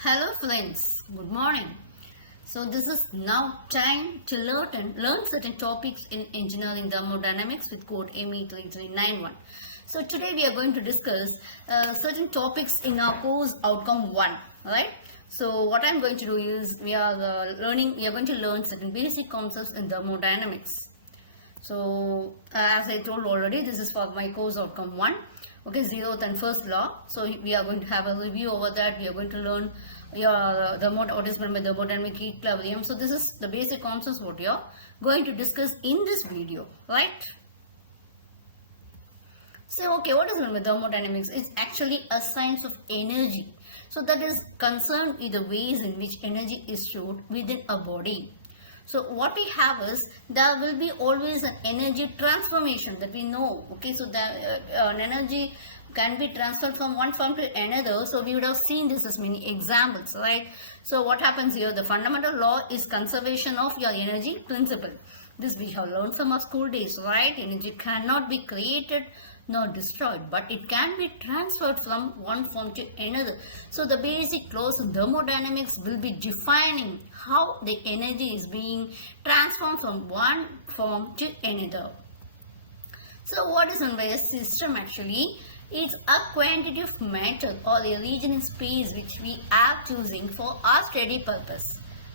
Hello friends, good morning. So this is now time to learn certain topics in engineering thermodynamics with code ME3391. So today we are going to discuss certain topics in our course outcome 1, right? So what I'm going to do is we are going to learn certain basic concepts in thermodynamics. So as I told already, this is for my course outcome 1. Okay, zeroth and first law. So we are going to have a review over that. We are going to learn what is meant by thermodynamic equilibrium. So this is the basic concepts what we are going to discuss in this video, right? So okay, what is meant by thermodynamics? It's actually a science of energy. So that is concerned with the ways in which energy is stored within a body. So what we have is there will be always an energy transformation that we know. Okay, so an energy can be transferred from one form to another. So we would have seen this as many examples, right? So what happens here? The fundamental law is conservation of your energy principle. This we have learned from our school days, right? Energy cannot be created nor destroyed, but it can be transferred from one form to another. So the basic laws of thermodynamics will be defining how the energy is being transformed from one form to another. So what is meant by a system actually? It's a quantity of matter or a region in space which we are choosing for our study purpose.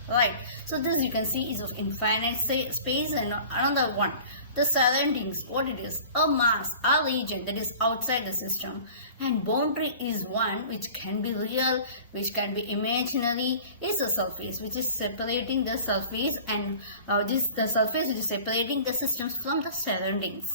Right. So this you can see is of infinite space, and another one, the surroundings, what it is, a mass, a region that is outside the system, and boundary is one which can be real, which can be imaginary, is a surface which is separating the surface, and the surface which is separating the systems from the surroundings.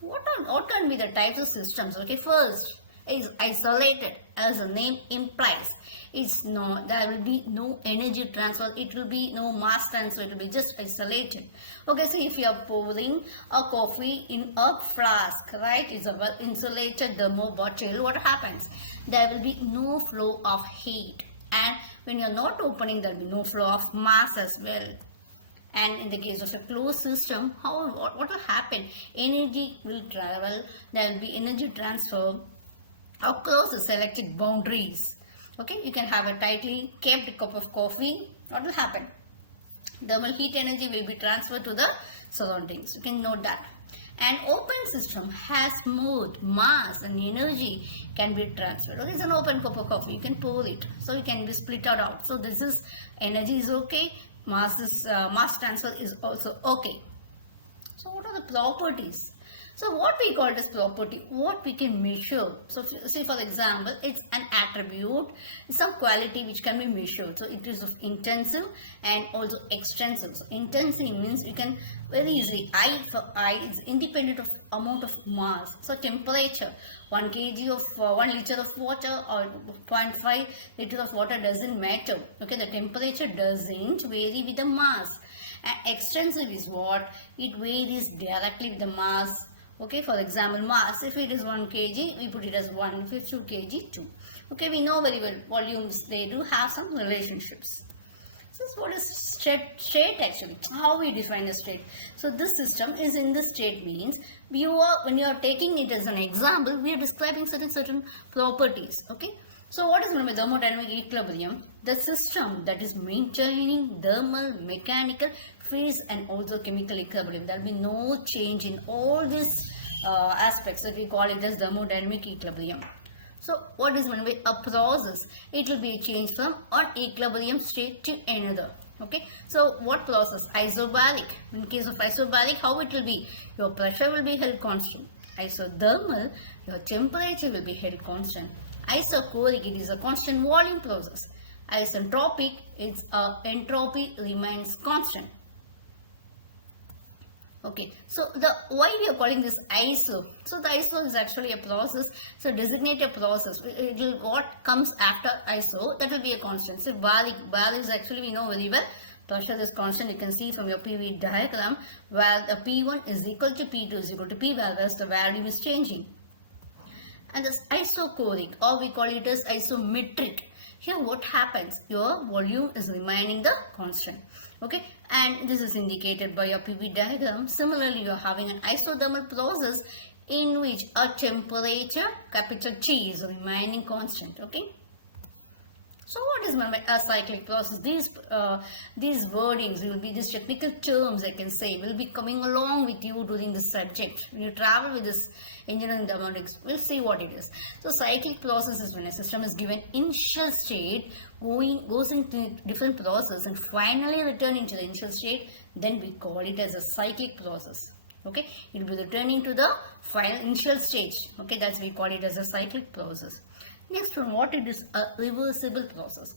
What can be the types of systems? Okay, first is isolated, as the name implies. There will be no energy transfer, it will be no mass transfer, it will be just isolated. Okay, so if you are pouring a coffee in a flask, right, it's a well insulated thermo bottle, what happens? There will be no flow of heat, and when you are not opening, there will be no flow of mass as well. And in the case of a closed system, what will happen? Energy will travel, there will be energy transfer across the selected boundaries. Okay, you can have a tightly kept cup of coffee. What will happen? Thermal heat energy will be transferred to the surroundings. You can note that. An open system has smooth mass and energy can be transferred. Okay, it's an open cup of coffee. You can pour it, so it can be split out. So this is energy is okay. Mass transfer is also okay. So what are the properties? So what we call as property, what we can measure. So say for example, it's an attribute, some quality which can be measured. So it is of intensive and also extensive. So intensive means you can very easily, I for I is independent of amount of mass. So temperature, 1 kg of 1 liter of water or 0.5 liter of water doesn't matter. Okay, the temperature doesn't vary with the mass. And extensive is what? It varies directly with the mass. Okay, for example, mass, if it is 1 kg, we put it as 1. If it's 2 kg, 2. Okay, we know very well volumes, they do have some relationships. So what is state actually? How we define a state? So this system is in the state means when you are taking it as an example, we are describing certain properties. Okay. So what is meant by thermodynamic equilibrium? The system that is maintaining thermal, mechanical, phase and also chemical equilibrium. There will be no change in all these aspects that we call it as thermodynamic equilibrium. So what is meant by a process? It will be a change from one equilibrium state to another. Okay. So what process? Isobaric. In case of isobaric, how it will be? Your pressure will be held constant. Isothermal, your temperature will be held constant. Isochoric, it is a constant volume process. Isentropic, its entropy remains constant. Okay, so why we are calling this ISO? So the ISO is actually a process. So designate a process. What comes after ISO, that will be a constant. So baric is actually, we know very well, pressure is constant. You can see from your PV diagram where the P1 is equal to P2 is equal to P, whereas the value is changing. And this isochoric, or we call it as isometric. Here what happens? Your volume is remaining the constant. Okay, and this is indicated by your PV diagram. Similarly, you are having an isothermal process in which a temperature, capital T, is remaining constant. Okay. So what is meant by a cyclic process? These wordings will be, these technical terms I can say, will be coming along with you during this subject. When you travel with this engineering thermodynamics, we'll see what it is. So cyclic process is when a system is given initial state, goes into different process and finally returning to the initial state, then we call it as a cyclic process. Okay, it will be returning to the final initial stage. Okay, that's we call it as a cyclic process. Next one, what it is? A reversible process.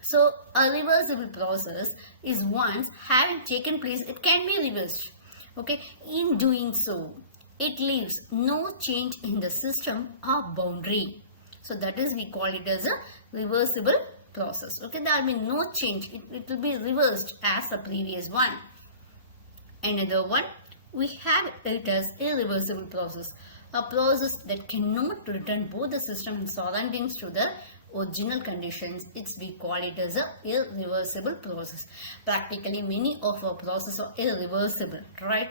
So a reversible process is once having taken place, it can be reversed. Okay, in doing so, it leaves no change in the system or boundary. So that is, we call it as a reversible process. Okay, there will be no change. It will be reversed as the previous one. Another one, we have it as irreversible process. A process that cannot return both the system and surroundings to the original conditions. We call it as a irreversible process. Practically many of our processes are irreversible, right?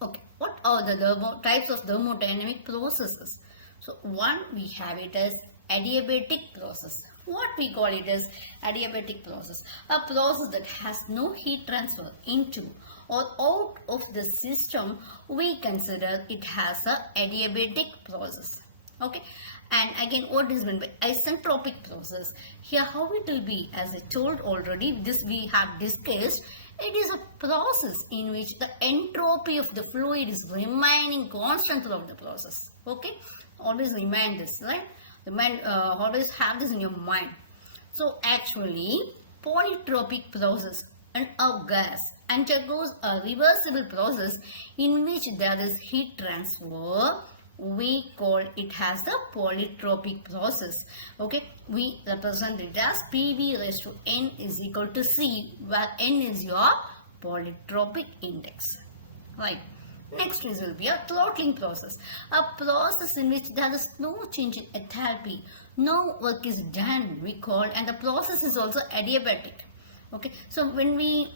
Okay, what are the types of thermodynamic processes? So one, we have it as adiabatic process. What we call it as adiabatic process? A process that has no heat transfer into or out of the system, we consider it has a adiabatic process. Okay, and again, what is meant by isentropic process? Here how it will be, as I told already, this we have discussed. It is a process in which the entropy of the fluid is remaining constant throughout the process. Okay, always remind this, right? Always have this in your mind. So actually, polytropic process and a gas undergoes a reversible process in which there is heat transfer. We call it as the polytropic process. Okay, we represent it as PV raised to N is equal to C, where N is your polytropic index. Right. Next will be a throttling process. A process in which there is no change in enthalpy, no work is done, we call, and the process is also adiabatic. Okay, so when we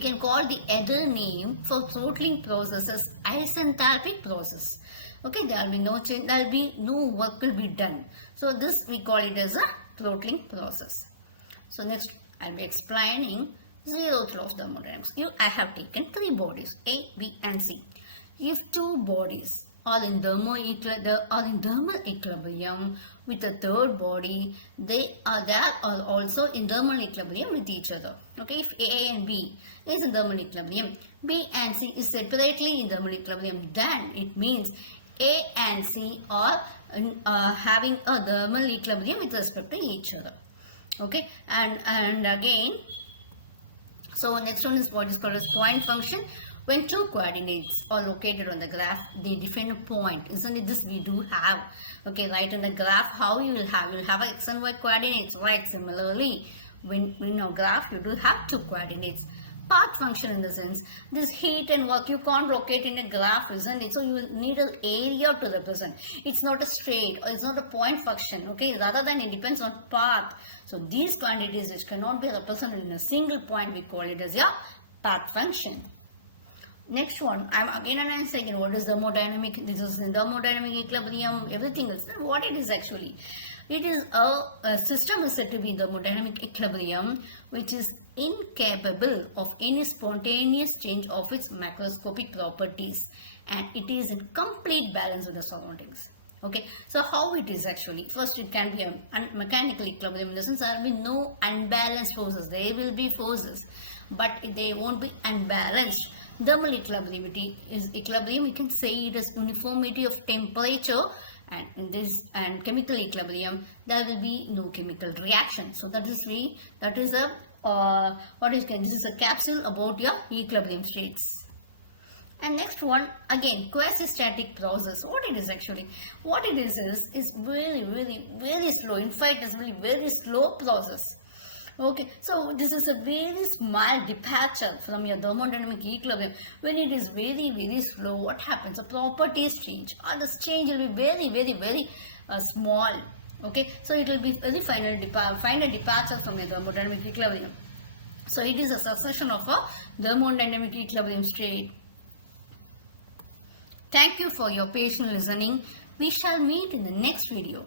can call the other name for throttling process as isenthalpic process. Okay, there will be no change, there will be no work will be done. So this we call it as a throttling process. So next I'll be explaining zeroth law of thermodynamics. I have taken three bodies, A, B and C. If two bodies are in thermal equilibrium with the third body, they are also in thermal equilibrium with each other. Okay, if A and B is in thermal equilibrium, B and C is separately in thermal equilibrium, then it means A and C are having a thermal equilibrium with respect to each other. Okay, and again, so next one is what is called as point function. When two coordinates are located on the graph, they define a point. Isn't it? This we do have. Okay, right in the graph, how you will have x and y coordinates, right? Similarly, when in a graph you do have two coordinates. Path function, in the sense, this heat and work you can't locate in a graph, isn't it? So you need an area to represent. It's not a straight or it's not a point function. Okay, rather than it depends on path. So these quantities which cannot be represented in a single point, we call it as your path function. Next one, I'm saying what is thermodynamic? This is in thermodynamic equilibrium, everything else. What it is actually? It is a system is said to be in thermodynamic equilibrium, which is incapable of any spontaneous change of its macroscopic properties, and it is in complete balance with the surroundings. Okay, so how it is actually? First, it can be a mechanical equilibrium, in the sense there will be no unbalanced forces. There will be forces, but they won't be unbalanced. Thermal equilibrium is equilibrium. You can say it as uniformity of temperature, and in this and chemical equilibrium there will be no chemical reaction. So that is a this is a capsule about your equilibrium states. And next one, again, quasi-static process. What it is actually? What it is very slow. In fact, it's really very slow process. Okay, so this is a very small departure from your thermodynamic equilibrium. When it is very slow, what happens? The properties change, or the change will be very small. Okay, so it will be very final departure from your thermodynamic equilibrium. So it is a succession of a thermodynamic equilibrium state. Thank you for your patient listening. We shall meet in the next video.